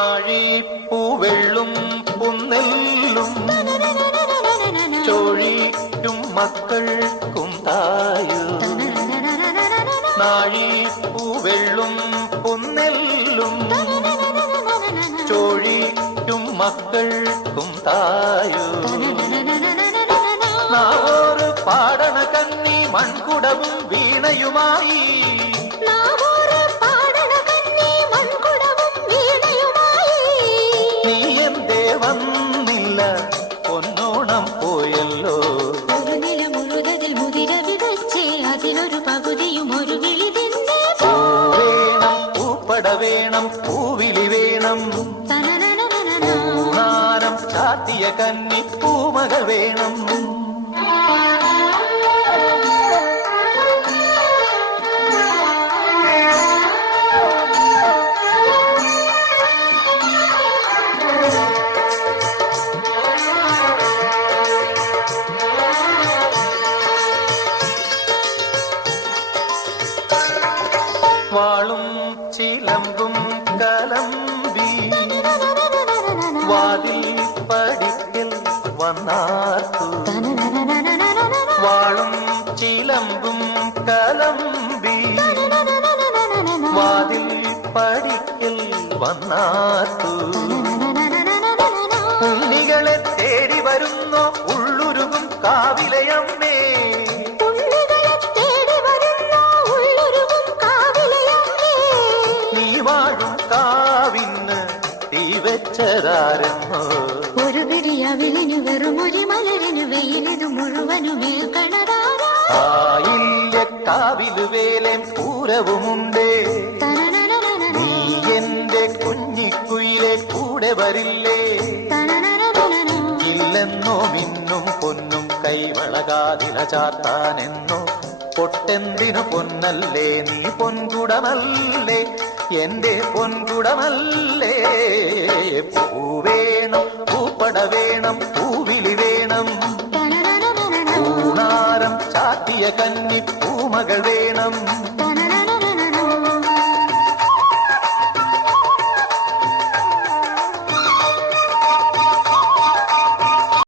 നാഴിപ്പൂവെള്ളും പുന്നെല്ലും ചോഴിക്കും മക്കൾക്കും തായു. നാഴിപ്പൂവെള്ളും പുന്നെല്ലും ചോഴിക്കും മക്കൾക്കും തായു. നാവോറ് പാടണ കന്നി മൺകുടവും വീണയുമായി നീ എന്തേ വന്നില്ല പൊന്നോണം പോയല്ലോ. ഒരു നില മുഴുകതിൽ മുതിര വിതച്ചേ അതിലൊരു പകുതിയും ഒരു വിളി വേണം പൂപ്പട വേണം പൂവിളി വേണം പൂനാരം ചാത്തിയ കന്നി പൂമകൾ വേണം. വാളും ചിലമ്പും കലമ്പി വാതിൽ പടിക്കൽ വന്നാർത്തു. വാളും ചിലമ്പും കലമ്പി വാതിൽ പടിക്കൽ വന്നാർത്തു. ഉണ്ണികളെ തേടി വരുന്നോ ഉള്ളുരുകും കാവിലയമ്മേ. വെച്ചതാരെന്നോ ഒരു പിടിയവിളിനു വെറും ഒരു മലരിനു വെയിലിനു മുഴുവനും കാവില് വേലൻ പൂരവുമുണ്ടേ. നീ എന്റെ കുഞ്ഞിക്കുയിലെ കൂടെ വരില്ലേ. ഇല്ലെന്നോ മിന്നും പൊന്നും കൈവളകാതില ചാത്താനെന്നോ പൊട്ടെന്തിനു പൊന്നല്ലേ നീ പൊൻകുടമല്ലേ എന്റെ പൊൻകുടമല്ലേ. പൂവേണം പൂപ്പട വേണം പൂവിളി വേണം പൂണാരം ചാത്തിയ കന്നി പൂമകൾ വേണം.